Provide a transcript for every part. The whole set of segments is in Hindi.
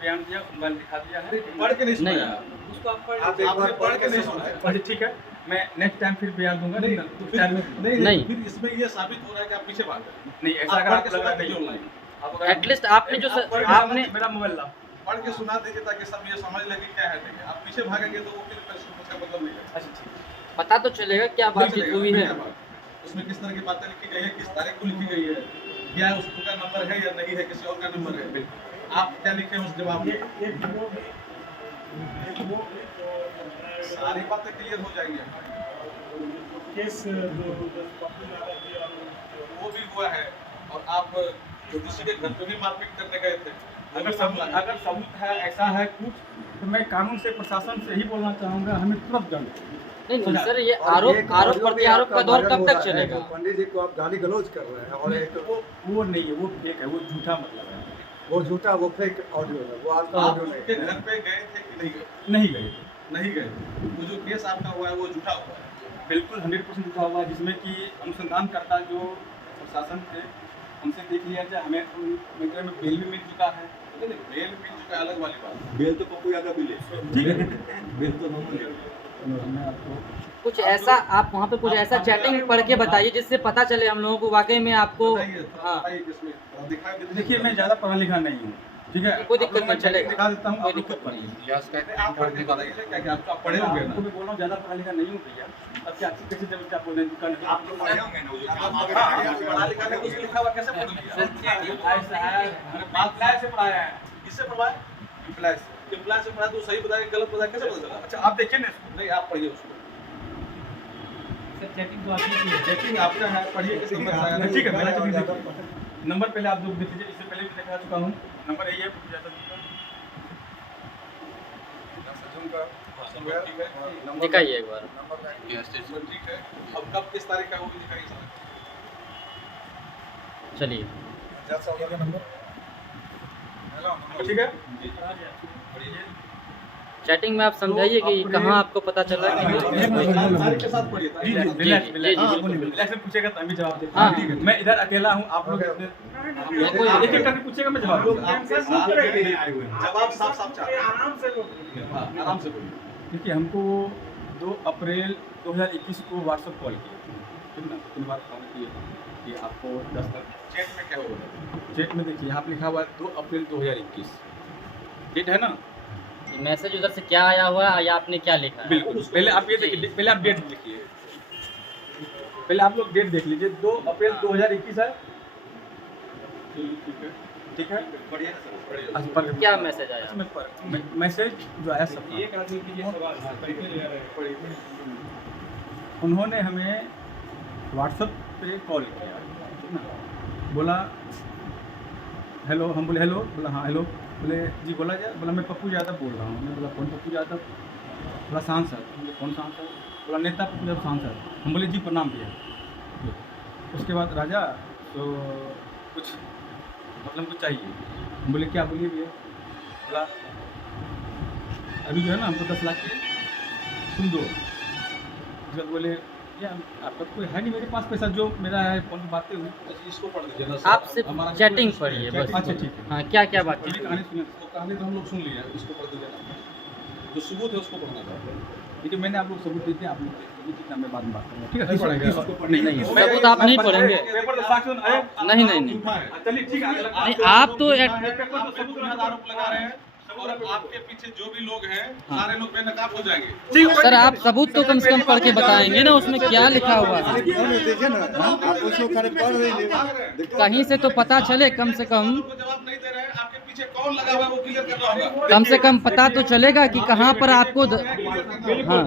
बयान दिया, मोबाइल दिखा दिया है। पढ़ के नहीं सुनाया उसको आप आपने पढ़ के नहीं सुनाया। अच्छा ठीक है, मैं नेक्स्ट टाइम फिर बयान दूंगा। नहीं उस टाइम में नहीं। फिर इसमें ये साबित हो रहा है कि आप पीछे भाग गए। नहीं, ऐसा आप अगर पढ़ आप के लग रहा सुना नहीं दीजिए ऑनलाइन, आप अगर एटलीस्ट आपने जो आपने मेरा मोबाइल ला पढ़ के सुना दीजिए ताकि सब ये समझ ले कि क्या है। नहीं आप पीछे भागेंगे तो वो फिर उसका मतलब नहीं है। अच्छा ठीक है। पता तो चलेगा क्या बातचीत हुई है। उसमें किस तरह की बातें लिखी गई है, किस तारीख को लिखी गई है, क्या उसका नंबर है या नहीं है, किसी और का नंबर है, आप क्या लिखे हैं उस जवाब में, सारी बातें क्लियर हो जाएंगी। वो भी हुआ है और आप किसी के घर पे भी मारपीट करने गए थे। अगर सबूत है, ऐसा है कुछ, तो मैं कानून से, प्रशासन से ही बोलना चाहूँगा, हमें तुरंत दंड। नहीं सर, ये आरोप प्रत्यारोप का दौर कब तक चलेगा? पंडित जी को आप गाली गलौज कर रहे हैं और एक वो नहीं है, वो फेक है, वो झूठा मतलब है, वो झूठा, वो फेक ऑडियो है, वो आपका आप ऑडियो नहीं उनके है। घर पे गए थे कि नहीं गए? नहीं गए। नहीं गए। वो जो केस आपका हुआ है वो झूठा हुआ है। बिल्कुल 100% झूठा हुआ, जिसमें कि अनुसंधानकर्ता जो प्रशासन थे उनसे देख लिया जाए, हमें उनके में बेल भी मिल चुका है। नहीं, बेल मिल चुका है, अलग वाली बात। बेल तो पप्पू यादव मिले, ठीक है, बेल तो नहीं मिले। मैं आपको कुछ ऐसा आप वहाँ पे कुछ ऐसा चैटिंग पढ़ के बताइए जिससे पता चले हम लोगों को वाकई में आपको। बताइए, थोड़ा हाँ, बताइए किसमें, थोड़ा दिखाई दे दीजिए। देखिए, मैं ज़्यादा पढ़ा लिखा नहीं हूँ, ठीक है, कोई दिक्कत नहीं, चलेगा। दिखा देता हूँ, कोई आप दिक्कत दिक्कत नहीं। आप पढ़ के बताइए क्या क्या आप पढ़े होंगे आपको ना। मैं बोल रहा हूँ, ज़्यादा पढ़ा लिखा नहीं हूँ भैया। अब क्या कैसे जब क्या बोल रहे हैं, दुकान आप लोग पढ़े होंगे ना, वो जो पढ़ा लिखा है उसमें लिखा हुआ कैसे पढ़ लिया? ऐसा है, मैंने बात से पढ़ाया है, किससे पढ़वाए? इम्प्लाइज से। इम्प्लाय से पढ़ा तो सही बताया कि गलत बताया, कैसे पता चला? अच्छा आप देखिए ना इसको। नहीं, आप पढ़िए उसको। चैटिंग तो आपकी है, चेकिंग आपका है, पढ़िए किस नंबर से आया है। ठीक है, मेरा चैटिंग देखिए। नंबर पहले आप लोग देख लीजिए, इससे पहले भी दिखा चुका हूँ, नंबर यही है, पप्पू यादव जी का। ठीक है, दिखाइए एक बार। ठीक है। अब कब किस तारीख का वो भी दिखाइए सारा। चलिए, ठीक है। चैटिंग में आप समझाइए कि कहाँ आपको पता चला कि तारीख के साथ पढ़िए, तारीख के साथ। रिलैक्स जी, जी, रिलैक्स में पूछेगा तो हम भी जवाब देंगे। हाँ। ठीक है, मैं इधर अकेला हूँ, आप लोग एक एक करके पूछेगा, मैं जवाब दूंगा। जवाब साफ साफ चाहते हैं। आराम से बोलिए। देखिए, हमको 2 अप्रैल 2021 को व्हाट्सएप कॉल किया, ठीक ना, 3 बार कॉल किए कि आपको 10 तक। चेट में क्या होगा? चेट में देखिए, यहाँ पे लिखा हुआ है 2 अप्रैल 2021, डेट है ना। मैसेज उधर से क्या आया हुआ है या आपने क्या लिखा है? बिल्कुल, पहले आप ये देखिए, पहले आप डेट लिखिए, पहले आप लोग डेट देख लीजिए, 2 अप्रैल 2021 है। ठीक है, बढ़िया सर, बढ़िया। अच्छा, पढ़- क्या मैसेज आया? मैसेज जो आया सब, उन्होंने हमें व्हाट्सएप पे कॉल किया, ठीक ना, बोला हेलो, हम बोले हेलो, बोला हाँ हेलो, बोले जी बोला जाए, बोला मैं पप्पू यादव बोल रहा हूँ। मैं बोला कौन पप्पू यादव? बोला सांसद। बोले कौन सांसद? बोला नेता पप्पू यादव सांसद। हम बोले जी प्रणाम भैया। उसके बाद राजा तो कुछ मतलब कुछ चाहिए। हम बोले क्या, बोलिए भैया। बोला अभी जो है ना हमको 10 लाख चाहिए, तुम दो। उसके बाद बोले यार आपका कोई है नहीं मेरे पास पैसा, जो मेरा है फोन पे बातें हुई। इसको पढ़ लीजिए ना। आप सिर्फ हमारा चैटिंग पढ़िए बस। अच्छा ठीक है, हाँ, क्या क्या बात पूरी कहानी सुनिए। वो कहानी तो हम लोग सुन लिए, इसको पढ़ दीजिए ना। जो सबूत है उसको पढ़ना चाहते हैं। देखिए, मैंने आप लोग सबूत देते हैं, आप लोग सबूत जितना मैं बाद में बात करूँगा, ठीक है। नहीं पढ़ेंगे। नहीं, सबूत आप नहीं पढ़ेंगे। पेपर तो साक्ष्य अरे नहीं नहीं नहीं झूठा है। चलिए ठीक है, नहीं, आप तो पेपर तो सबूत में आरोप लगा रहे हैं और आपके पीछे जो भी लोग हैं सारे लोग बेनकाब हो जाएंगे। सर, आप सबूत तो कम से कम पढ़ के बताएंगे ना, उसमें क्या लिखा हुआ है। देखिए ना, आप उसको खड़े पढ़ रहे कहीं से तो पता चले, कम से कम वो जवाब नहीं दे रहे हैं, आपके पीछे कौन लगा हुआ है वो क्लियर करना होगा। कम से कम पता तो चलेगा कि कहाँ पर आपको हाँ,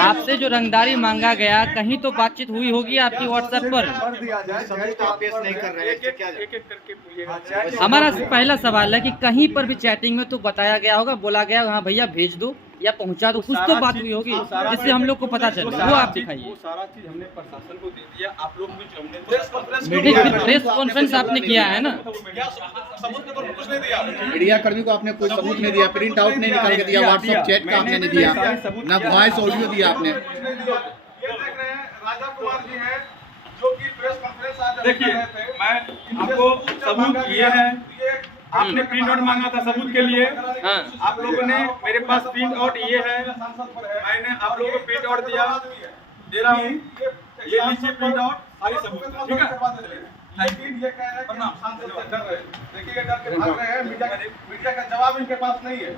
आपसे जो रंगदारी मांगा गया, कहीं तो बातचीत हुई होगी आपकी व्हाट्सएप पर। कर दिया जाए, चैट आप पेश नहीं कर रहे हैं, क्या जाए? एक एक करके बोलिएगा। हमारा पहला सवाल है कि कहीं पर भी चैटिंग में तो बताया गया होगा, बोला गया हाँ भैया भेज दो या पहुंचा दो, कुछ तो बात हुई होगी जिससे हम लोग को पता चले, वो आप दिखाइए। वो सारा चीज हमने प्रशासन को दे दिया, आप लोग भी जो हमने प्रेस कॉन्फ्रेंस प्रेस कॉन्फ्रेंस आपने किया है ना। क्या सबूत के तौर पर कुछ नहीं दिया। मीडिया कर्मी को आपने कोई सबूत नहीं दिया, प्रिंट आउट नहीं निकाल के दिया, व्हाट्सएप चैट का आपने नहीं दिया, ना वॉइस ऑडियो दिया आपने। ये देख रहे हैं राजा कुमार जी हैं जो कि प्रेस कॉन्फ्रेंस आज देखिए, कर रहे थे। मैं इनसे आपको जब सबूत मांगा किए गया, हैं। ये आपने प्रिंट आउट मांगा था सबूत के लिए, हाँ आप लोगों ने मेरे पास प्रिंट आउट ये है, मैंने आप लोगों को प्रिंट आउट दे रहा हूँ, ये लीजिए प्रिंट आउट, सारी सबूत, ठीक है। लेकिन ये कह रहे हैं कि हम सांसद से डर रहे हैं। देखिए ये डर के भाग रहे हैं, मीडिया का जवाब इनके पास नहीं है।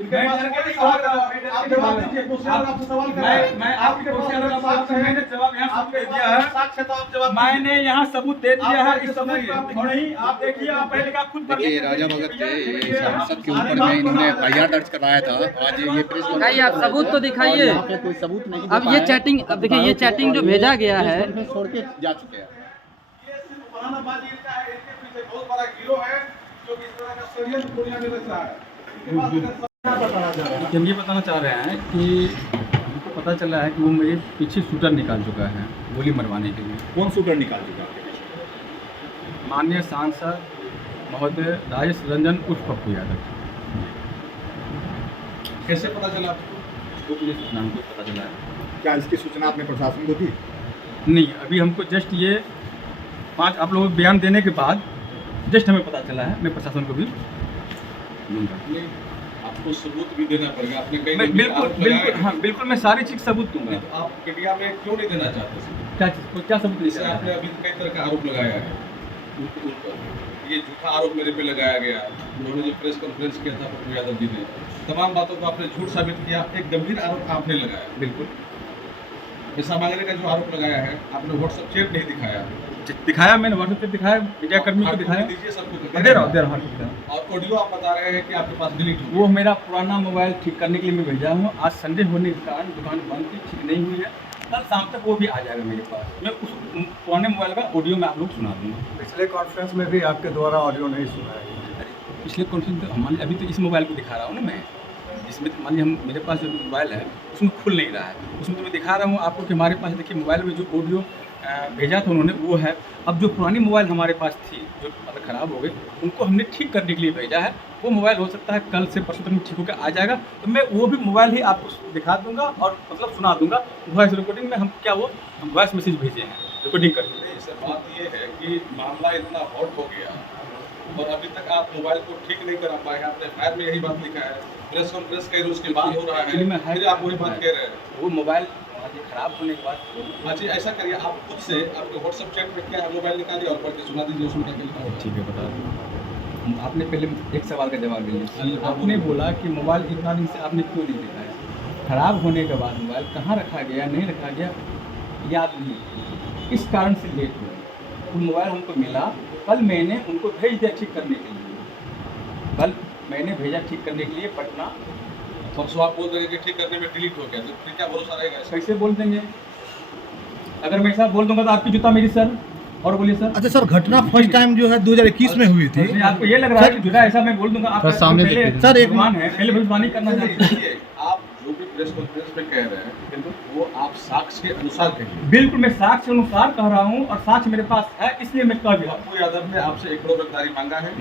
इनके पास कोई सवाल का जवाब, आप जवाब दीजिए, क्वेश्चन आपसे सवाल कर रहे हैं। मैं आपके क्वेश्चन का आपसे मैंने जवाब यहाँ सबूत दे दिया है, साक्ष्य तो आप जवाब मैंने यहाँ सबूत दे दिया है, इस सबूत का नहीं आप देखिए, आप पहले का खुद देखिए राजा भगत थे, ये सांसद के ऊपर में इन्होंने एफआईआर दर्ज कराया था। आज ये प्रेस दिखाइए, आप सबूत तो दिखाइए। यहाँ पे कोई सबूत नहीं। अब ये चैटिंग, अब देखिए ये चैटिंग जो भेजा गया है, छोड़ के जा चुके हैं। ये सिर्फ बहानाबाजी इनका है, इनके पीछे बहुत बड़ा गिरोह है जो कि इस तरह का षड्यंत्र दुनिया में रच रहा है। इनके पास अगर कि हम ये बताना चाह रहे हैं कि हमको पता चला है कि वो मेरे पीछे शूटर निकाल चुका है गोली मरवाने के लिए। कौन शूटर निकाल चुका है? माननीय सांसद महोदय राजेश रंजन उर्फ पप्पू यादव। कैसे पता चला आपको? उसको मुझे सूचना हमको पता चला है। क्या इसकी सूचना आपने प्रशासन को दी? नहीं, अभी हमको जस्ट ये 5 आप लोगों को बयान देने के बाद जस्ट हमें पता चला है। मैं प्रशासन को भी दूंगा। नहीं, आपको सबूत भी देना पड़ेगा। आपने कहीं मैं ना कहीं बिल्कुल आरोप लगाया बिल्कुल है। हाँ बिल्कुल मैं सारी चीज़ सबूत दूंगा। तो आप मीडिया में क्यों नहीं देना चाहते सबूत? क्या चीज़ क्या सबूत जैसे नहीं आपने अभी कई तरह का आरोप लगाया है उन पर, ये झूठा आरोप मेरे पे लगाया गया। उन्होंने जो प्रेस कॉन्फ्रेंस किया था पप्पू यादव जी ने, तमाम बातों को आपने झूठ साबित किया। एक गंभीर आरोप आपने लगाया। बिल्कुल पैसा मांगने का जो आरोप लगाया है, आपने व्हाट्सएप चैट नहीं दिखाया। दिखाया, मैंने व्हाट्सएप पे दिखाया, मीडिया कर्मी को दिखाया। दीजिए सबको, दे रहा हूँ। और ऑडियो आप बता रहे हैं कि आपके पास डिलीट हो वो मेरा पुराना मोबाइल ठीक करने के लिए मैं भेजा हूँ। आज संडे होने के कारण दुकान बंद थी, ठीक नहीं हुई है। कल शाम तक वो भी आ जाएगा मेरे पास। मैं उस पुराने मोबाइल का ऑडियो मैं आप लोग सुना दूँगा। पिछले कॉन्फ्रेंस में भी आपके द्वारा ऑडियो नहीं सुना है। पिछले कॉन्फ्रेंस तो हमारे अभी तो इस मोबाइल को दिखा रहा हूँ ना मैं, जिसमें मान लीजिए हम मेरे पास जो मोबाइल है उसमें खुल नहीं रहा है। उसमें तो मैं दिखा रहा हूँ आपको कि हमारे पास देखिए मोबाइल में जो ऑडियो भेजा था उन्होंने वो है। अब जो पुरानी मोबाइल हमारे पास थी जो मतलब ख़राब हो गई, उनको हमने ठीक करने के लिए भेजा है। वो मोबाइल हो सकता है कल से परसों तक में ठीक होकर आ जाएगा, तो मैं वो भी मोबाइल ही आपको दिखा दूंगा और मतलब सुना दूंगा। वॉइस रिकॉर्डिंग में हम क्या वो वॉइस मैसेज भेजे हैं रिकॉर्डिंग करके। नहीं सर, बात ये है कि मामला इतना हॉट हो गया और अभी तक आप मोबाइल को ठीक नहीं करा पाए। आपने फायर में यही बात लिखा है, प्रेस कॉन्फ्रेंस कई रोज के बाद हो रहा Actually मैं है, फिर आप वही बात कह रहे हैं। वो मोबाइल खराब होने के बाद अच्छा ऐसा करिए, आप खुद से आपके व्हाट्सएप चैट में क्या है मोबाइल निकालिए और पढ़ के सुना दीजिए, उसमें क्या लिखा होगा। ठीक है बता दूँ। आपने पहले एक सवाल का जवाब दीजिए। आपने बोला कि मोबाइल इतना दिन से आपने क्यों नहीं दिखाया? खराब होने के बाद मोबाइल कहाँ रखा गया, नहीं रखा गया, याद नहीं, इस कारण से लेट हुआ। वो मोबाइल हमको मिला, कल मैंने उनको भेज दिया ठीक करने के लिए। कल मैंने भेजा ठीक करने के लिए पटना। परसों आप बोल रहे हैं कि ठीक करने में डिलीट हो गया, तो फिर क्या भरोसा रहेगा इसका? कैसे बोल देंगे? अगर मैं ऐसा बोल दूंगा तो आपकी जूता मेरी सर। और बोलिए सर। अच्छा सर, घटना फर्स्ट टाइम जो है 2021 में हुई थी। आपको ये लग रहा है कि जूता ऐसा मैं बोल दूंगा आप सामने पहले देखिए। सर, एक भगवान है, पहले भविष्यवाणी करना चाहिए। देखिए, आप जो भी प्रेस कॉन्फ्रेंस में कह रहे हैं वो आप साक्ष्य के अनुसार कहिए। बिल्कुल मैं साक्ष्य के अनुसार कह रहा हूँ और साक्ष्य मेरे पास है, इसलिए मैं कह भी रहा हूँ। पप्पू यादव ने आपसे 1 करोड़ रंगदारी मांगा है।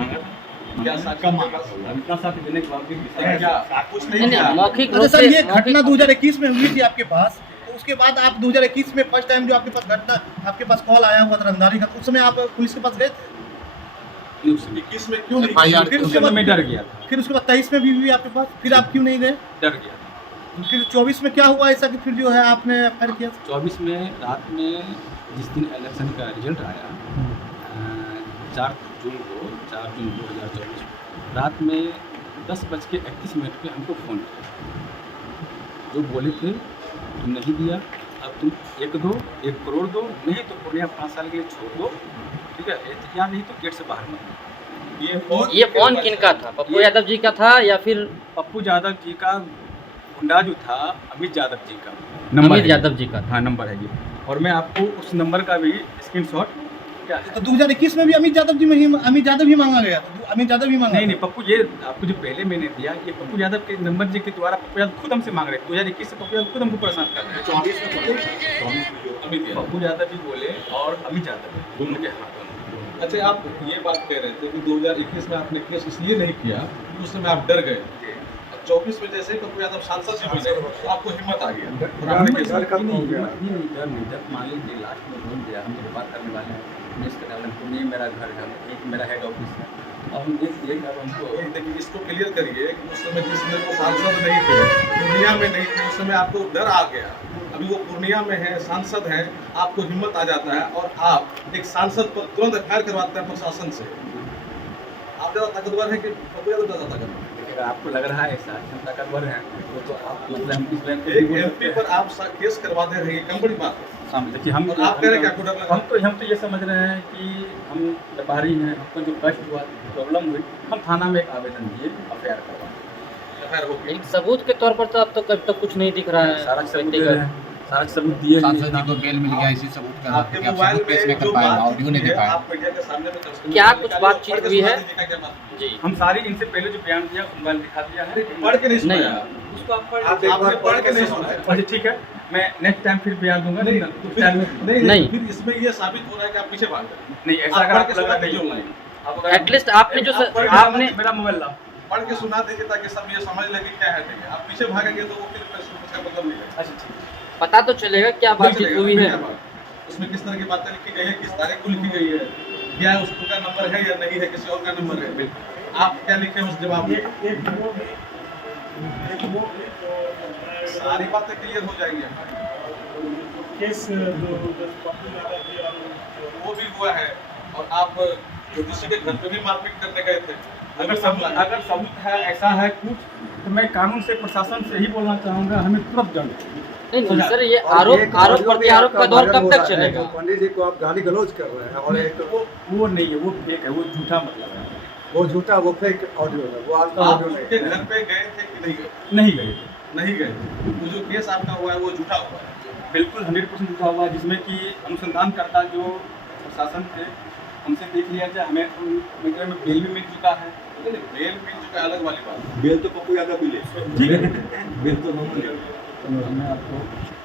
क्या साक्ष्य मांगा? इतना साक्ष्य देने के बाद भी क्या कुछ नहीं नहीं, किया? मौखिक अच्छा रूप सर, से ये घटना 2021 में हुई थी आपके पास, तो उसके बाद आप 2021 में फर्स्ट टाइम जो आपके पास घटना आपके पास कॉल आया हुआ था रंगदारी का, उस समय आप पुलिस के पास गए थे? 21 में क्यों नहीं? FIR फिर उस उसके समय बाद मैं डर गया था, फिर उसके बाद 23 में भी हुई आपके पास, फिर आप क्यों नहीं गए? डर गया था। फिर 24 में क्या हुआ ऐसा कि फिर जो है आपने एफआईआर किया? 24 में रात में जिस दिन इलेक्शन का रिजल्ट आया 4 जून 2024 रात में 10:31 पे हमको फ़ोन किया। जो बोले थे तुम नहीं दिया, अब तुम 1 करोड़ दो, नहीं तो पूर्णिया 5 साल के लिए छोड़ दो, ठीक है, या नहीं तो गेट से बाहर मत। ये फोन किनका था? पप्पू यादव जी का था या फिर पप्पू यादव जी का गुंडा जो था अमित यादव जी का नंबर अमित है। यादव जी का? हाँ नंबर है ये, और मैं आपको उस नंबर का भी स्क्रीनशॉट क्या है। तो 2021 में भी अमित यादव ही मांगा गया था, अमित यादव ही मांगा। नहीं पप्पू, ये आपको जो पहले मैंने दिया ये पप्पू यादव के नंबर जी के द्वारा पप्पू यादव खुद हमसे मांग रहे थे। 2021 से पप्पू यादव खुद हमको परेशान कर रहे हैं। 24 में बोले, 24 में जो अमित यादव। पप्पू यादव भी बोले और अमित यादव भी, दोनों के हाथ दोनों। अच्छा, आप ये बात कह रहे थे कि 2021 में आपने केस इसलिए नहीं किया कि उस समय आप डर गए। 24 में जैसे ही पप्पू यादव सांसद जी बने तो आपको हिम्मत आ गया और आपने केस जब मान लीजिए लास्ट में बोल दिया हम बात करने वाले हैं, मेरा घर है, एक मेरा हेड ऑफिस है, अब हम देखिए अब हमको देखिए इसको क्लियर करिए कि उस समय जिस समय वो सांसद नहीं थे, पूर्णिया में नहीं थे, उस समय आपको डर आ गया। अभी वो पूर्णिया में है, सांसद हैं, आपको हिम्मत आ जाता है और आप एक सांसद पर तुरंत एफआईआर करवाते हैं प्रशासन से। आप ज़्यादा ताकतवर है कि पप्पू यादव ज़्यादा ताकतवर? अगर आपको लग रहा है ऐसा कि हम ताकतवर हैं तो आप मतलब हम इस बैंक एक एमपी पर आप केस करवा दे रहे हैं, कम बड़ी बात है। देखिए हम और आप कह रहे हैं कि आपको डर लगा? हम तो ये समझ रहे हैं कि हम व्यापारी हैं, हमको जो कष्ट हुआ, प्रॉब्लम हुई, हम थाना में एक आवेदन दिए, एफआईआर करवाएं। एफआईआर हो गई। एक सबूत के तौर पर तो अब तक कुछ नहीं दिख रहा है। सारा सबूत दे रहे हैं, सारा सबूत दिए हैं। सांसद जी को बेल मिल गया इसी सबूत का आपके कि आप मोबाइल सबूत पेश में नहीं कर जो पाए, बात ऑडियो नहीं है, दिखाया। आप मीडिया के सामने में दर्शकों क्या को कुछ निकालिए, बातचीत पढ़ के हुई है? सुना दीजिए क्या क्या बात जी हम सारी इनसे पहले जो बयान दिया मोबाइल दिखा दिया है। पढ़ के नहीं नहीं सुनाया। उसको आप पढ़ आपने पढ़ के नहीं सुना है। अच्छा ठीक है, मैं नेक्स्ट टाइम फिर बयान दूंगा। नहीं उस टाइम में नहीं नहीं। फिर इसमें ये साबित हो रहा है कि आप पीछे भाग गए। नहीं ऐसा आप अगर पढ़ आपको के लगा सुना दीजिए नहीं ऑनलाइन। आप अगर एटलीस्ट आपने जो आप पढ़ के आपने मेरा मोबाइल ला पढ़ के सुना दीजिए ताकि सब ये समझ लगे क्या है। देखिए आप पीछे भागेंगे तो वो फिर उसका मतलब नहीं है। अच्छा ठीक है। पता तो चलेगा क्या नहीं बातचीत चलेगा, हुई फिर है। क्या बात? उसमें किस तरह की बातें लिखी गई है, किस तारीख को लिखी गई है, क्या उसका नंबर है या नहीं है, किसी और का नंबर है। आप क्या लिखे हैं उस जवाब में? सारी बातें क्लियर हो जाएंगी वो भी हुआ है। और आप किसी के घर पे भी मारपीट करने गए थे। अगर सबूत है ऐसा है कुछ तो मैं कानून से प्रशासन से ही बोलना चाहूँगा, हमें तुरंत दंड। नहीं सर, ये आरोप प्रत्यारोप का दौर कब तक चलेगा? पंडित जी को आप गाली गलौज कर रहे हैं और एक वो नहीं है, वो फेक है, वो झूठा मतलब है। वो झूठा, वो फेक ऑडियो है, वो आपका आप ऑडियो उनके नहीं घर पे गए थे कि नहीं गए? नहीं गए थे। नहीं गए। वो जो केस आपका हुआ है वो झूठा हुआ है। बिल्कुल 100% झूठा हुआ, जिसमें कि अनुसंधानकर्ता जो प्रशासन थे हमसे देख लिया जाए, हमें मेरे में बेल भी मिल चुका है। बेल मिल चुका है, अलग वाली बात। बेल तो पप्पू यादव मिले, ठीक है, बेल तो नहीं मिले। मैं आपको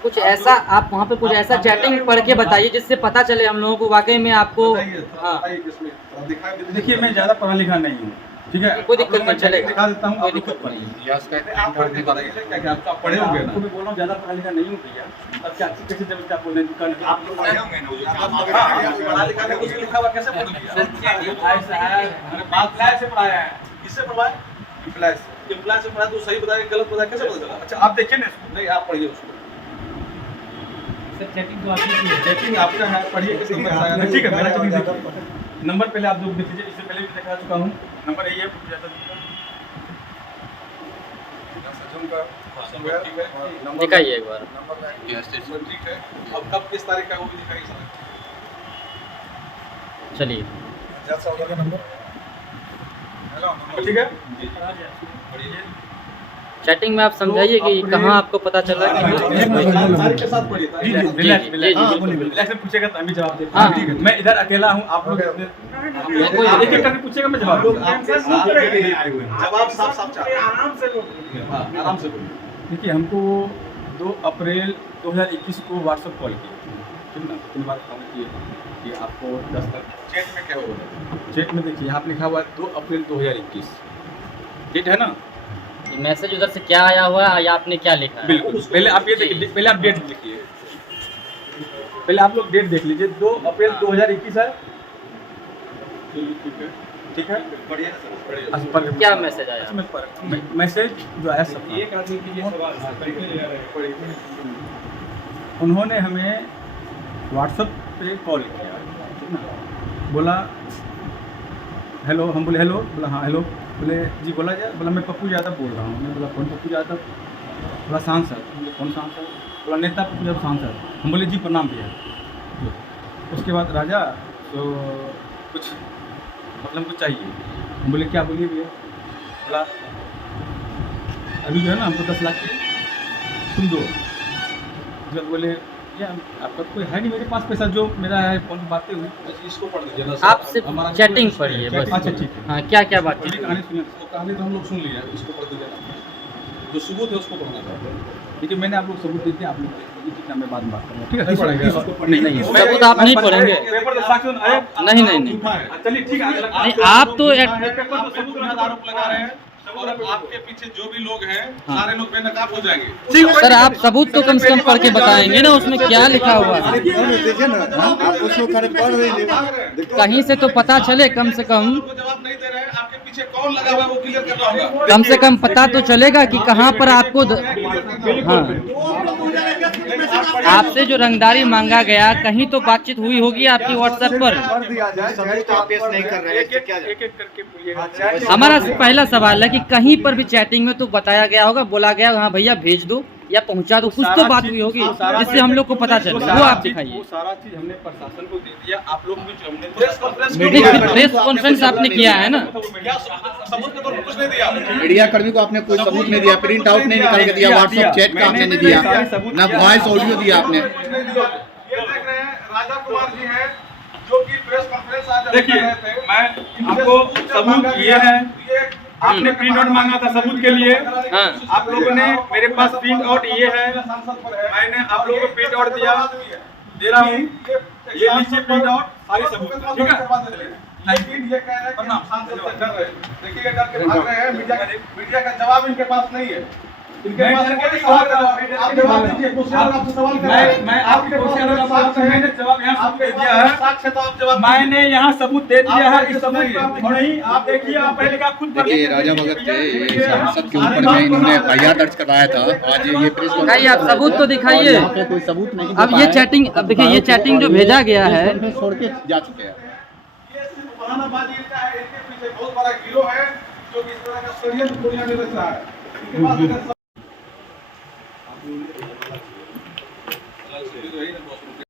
कुछ ऐसा आप वहाँ पे कुछ ऐसा चैटिंग पढ़ के बताइए जिससे पता चले हम लोगों को वाकई में आपको। बताइए, थोड़ा हाँ बताइए किसमें थोड़ा दिखाई भी देखिए, मैं ज़्यादा पढ़ा लिखा नहीं हूँ, ठीक है, कोई दिक्कत नहीं, चलेगा। दिखा देता हूँ, कोई आप लोग दिक्कत खुद पढ़िए। यस का आप पढ़ के बताइए क्या क्या आप पढ़े होंगे ना। आपको मैं बोल रहा हूँ ज़्यादा पढ़ा लिखा नहीं हूँ भैया, अब क्या कैसे जब आप बोल रहे हैं आप लोग पढ़े होंगे ना वो जो आप पढ़ा लिखा है उसमें लिखा हुआ कैसे पढ़ लिया? मैंने बात लाया से पढ़ाया है। किससे पढ़वाए? इम्प्लाई से पढ़ा तो सही बताया गलत बताया कैसे पता चला? अच्छा आप देखिए ना इसको। नहीं आप पढ़िए उसको। चेकिंग तो आपकी है। चेकिंग आपका है, पढ़िए किस नंबर से आया है। ठीक है, मेरा चेकिंग देखिए। नंबर पहले आप लोग देख लीजिए, इससे पहले भी दिखा चुका हूँ। नंबर यही है, ठीक है, दिखाइए एक बार। यस ठीक है। अब कब किस तारीख का वो भी दिखाइए सर। चलिए ठीक है। पढ़िए। चैटिंग में आप समझाइए कि कहाँ आपको पता चला कि तारीख के साथ पढ़िए। जी जी, तारीख। रिलैक्स जी, रिलैक्स। जी, हाँ, बिल्कुल, रिलैक्स में पूछेगा तो हम भी जवाब देते हाँ। हैं। ठीक है, मैं इधर अकेला हूँ, आप लोग एक एक करके पूछेगा, मैं जवाब लोग दूंगा। आपके साथ नहीं आए हुए हैं। जवाब साफ साफ चाहते हैं। हाँ, आराम से बोलिए। देखिए, हमको 2 अप्रैल 2021 को व्हाट्सएप कॉल किया, ठीक ना। उसके बाद कॉल किए कि आपको 10 तक चेट में क्या होगा? चेक में देखिए यहाँ पे लिखा हुआ है 2 अप्रैल 2021, डेट है ना। मैसेज उधर से क्या आया हुआ है या आपने क्या लिखा है? बिल्कुल, पहले आप ये देखिए, पहले आप डेट लिखिए, पहले आप लोग डेट देख लीजिए। 2 अप्रैल 2021 है, ठीक है। पढ़िए ना सर, पढ़िए। अच्छा, पर क्या मैसेज आया? अच्छा, मैसेज जो आया सब उन्होंने हमें व्हाट्सएप पे कॉल किया, ठीक ना। बोला हेलो, हम बोले हेलो, बोला हाँ हेलो, बोले जी बोला जाए, बोला मैं पप्पू यादव बोल रहा हूँ। मैं बोला कौन पप्पू यादव? बोला सांसद। बोले कौन सांसद? बोला नेता पप्पू यादव सांसद। हम बोले जी प्रणाम भैया। उसके बाद राजा तो कुछ मतलब कुछ चाहिए। हम बोले क्या बोलिए भैया? बोला अभी जो है ना हमको 10 लाख की तुम दो। जब बोले यार आपका कोई है नहीं मेरे पास पैसा, जो मेरा है फोन पे बातें हुई। इसको पढ़ दीजिए ना सर। आप सिर्फ हमारा चैटिंग पढ़िए बस। अच्छा ठीक है, हाँ, क्या क्या बात पूरी कहानी सुनिए। वो कहानी तो हम लोग सुन लिए, इसको पढ़ दीजिए ना। जो सबूत है उसको पढ़ना चाहते हैं। देखिए मैंने आप लोग सबूत देते हैं, आप लोग देखिए, कितना मैं बाद में बात करूँगा, ठीक है। नहीं पढ़ेंगे। नहीं सबूत आप नहीं पढ़ेंगे। पेपर तो साक्ष्य नहीं नहीं नहीं झूठा है। चलिए ठीक है। नहीं, आप तो पेपर तो सबूत में आरोप लगा रहे हैं। और आपके पीछे जो भी लोग हैं सारे लोग बेनकाब हो जाएंगे। सर आप सबूत तो कम से कम पढ़ के बताएंगे ना, उसमें क्या लिखा हुआ है, देखिए ना, आप उसको खड़े पढ़ रही कहीं से तो पता चले कम से कम, वो जवाब नहीं दे रहे हैं, आपके पीछे कौन लगा हुआ है वो क्लियर करना होगा। कम से कम पता तो चलेगा कि कहाँ पर आपको हाँ आपसे जो रंगदारी मांगा गया, कहीं तो बातचीत हुई होगी आपकी व्हाट्सएप पर। नहीं कर रहे हैं क्या एक एक करके बोलिएगा। हमारा पहला सवाल है कि कहीं पर भी चैटिंग में तो बताया गया होगा, बोला गया हाँ भैया भेज दो या पहुंचा दो, कुछ तो बात हुई होगी जिससे हम लोग को पता चले, वो आप दिखाइए। वो सारा चीज हमने प्रशासन को दे दिया, आप लोग भी जो हमने प्रेस कॉन्फ्रेंस आपने किया है ना, सबूत के तौर पर कुछ नहीं दिया। मीडिया कर्मी को आपने कोई सबूत नहीं दिया, प्रिंट आउट नहीं निकाल के दिया, व्हाट्सएप चैट का आपने नहीं दिया, ना वॉइस ऑडियो दिया आपने। ये देख रहे हैं राजा कुमार जी हैं जो कि प्रेस कॉन्फ्रेंस आज देखिए, मैं आपको सबूत ये है, आपने प्रिंट आउट मांगा था सबूत के लिए, हाँ आप लोगों ने मेरे पास प्रिंट आउट ये है, मैंने आप लोगों को प्रिंट आउट दे रहा हूँ, ये लीजिए प्रिंट आउट, सारे सबूत, ठीक है। लेकिन ये कह रहे हैं कि हम सांसद से डर रहे हैं। देखिए डर के भाग रहे हैं, मीडिया का जवाब इनके पास नहीं है। इनके पास कोई सवाल का जवाब आप जवाब दीजिए, क्वेश्चन आपसे सवाल कर रहे हैं। मैं आपके क्वेश्चन का मैंने जवाब यहाँ सबूत दे दिया है, साक्ष्य तो आप जवाब मैंने यहाँ सबूत दे दिया है, इस सबूत का नहीं आप देखिए, आप पहले का खुद देखिए राजा भगत के ये सांसद के ऊपर में इन्होंने एफआईआर दर्ज कराया था, आज ये प्रेस दिखाइए, आप सबूत तो दिखाइए। यहाँ पे कोई सबूत नहीं। अब ये चैटिंग, अब देखिए ये चैटिंग जो भेजा गया है, छोड़ के जा चुके हैं। ये सिर्फ बहानाबाजी इनका है, इनके पीछे बहुत बड़ा गिरोह है जो कि इस तरह का षड्यंत्र दुनिया में रच रहा है। इनके पास अगर